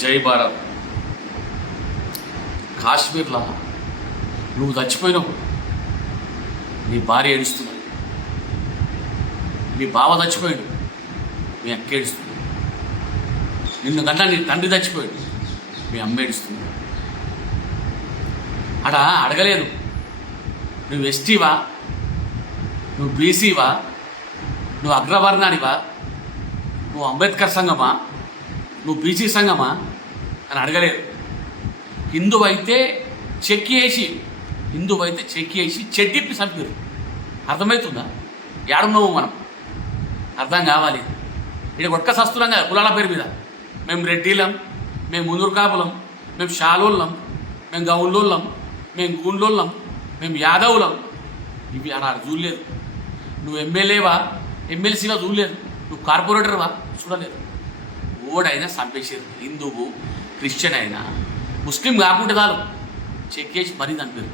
జై భారత్. కాశ్మీర్లో నువ్వు చచ్చిపోయినావు, నీ భార్య ఏడుస్తున్నా, నీ బావ చచ్చిపోయాడు, మీ అక్క ఏడుస్తుంది, నిన్ను కన్నా నీ తండ్రి చచ్చిపోయాడు, మీ అమ్మ ఏడుస్తుంది. అడ అడగలేదు నువ్వు ఎస్టీవా, నువ్వు బీసీవా, నువ్వు అగ్రవర్ణానివా, నువ్వు అంబేద్కర్ సంఘమా, నువ్వు బీసీ సంఘమా అని అడగలేదు. హిందువు అయితే చెక్కి వేసి చెడ్డిప్పి చంపారు. అర్థమవుతుందా? ఏడున్నావు మనం, అర్థం కావాలి. ఇక్కడ ఒక్క సస్తున్నాం కదా కులాల పేరు మీద. మేము రెడ్డిలం, మేము మునూరు కాపులం, మేము షాలోళ్ళం, మేము గౌన్లోళ్ళం, మేము గూండ్లోళ్ళం, మేము యాదవులం. ఇవి అలా చూడలేదు. నువ్వు ఎమ్మెల్యేవా, ఎమ్మెల్సీవా చూడలేదు, నువ్వు కార్పొరేటర్వా చూడలేదు. ఓడైనా చంపేసారు. హిందువు, క్రిస్టియన్ అయినా, ముస్లిం కాకుంటే చాలు చెక్కేసి మరీ చంపారు.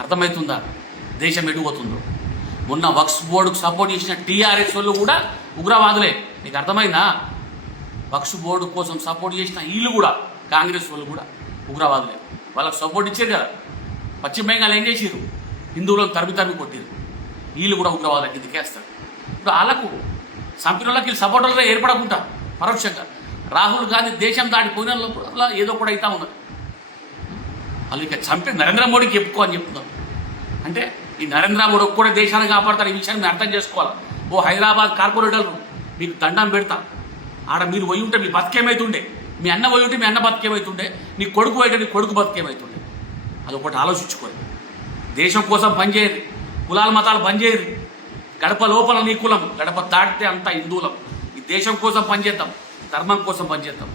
అర్థమవుతుందా దేశం ఎటుపోతుందో? మొన్న వక్ఫ్ బోర్డుకు సపోర్ట్ చేసిన టీఆర్ఎస్ వాళ్ళు కూడా ఉగ్రవాదులే. నీకు అర్థమైందా? వక్ఫ్ బోర్డు కోసం సపోర్ట్ చేసిన వీళ్ళు కూడా, కాంగ్రెస్ వాళ్ళు కూడా ఉగ్రవాదులే. వాళ్ళకు సపోర్ట్ ఇచ్చారు కదా. పశ్చిమ బెంగాల్ ఏం చేసారు? హిందువులను తరిమి కొట్టారు. వీళ్ళు కూడా ఉగ్రవాదులకు కిందకేస్తారు. ఇప్పుడు వాళ్ళకు చంపిన వాళ్ళకి వీళ్ళు సపోర్టర్లుగా ఏర్పడకుండా పరోక్షంగా రాహుల్ గాంధీ దేశం దాటిపోయిన లోపల ఏదో కూడా అవుతా ఉన్నది. వాళ్ళు ఇక చంపి నరేంద్ర మోడీకి చెప్పుకో అని చెప్తున్నారు. అంటే ఈ నరేంద్ర మోడీ ఒక్కడే దేశాన్ని కాపాడతారు. ఈ విషయాన్ని మీరు అర్థం చేసుకోవాలి. ఓ హైదరాబాద్ కార్పొరేటర్లు మీకు దండం పెడతా. ఆడ మీరు పోయి ఉంటే మీ బతికేమవుతుండే, మీ అన్న పోయి ఉంటే మీ అన్న బతికేమవుతుండే, నీ కొడుకు పోయితే నీ కొడుకు బతికేమవుతుండే. అదొకటి ఆలోచించుకోరు. దేశం కోసం పనిచేయరు, కులాల మతాలు పనిచేయరు. గడప లోపల నీ కులం, గడప దాటితే అంతా హిందువులం. ఈ దేశం కోసం పనిచేద్దాం, ధర్మం కోసం పనిచేద్దాం.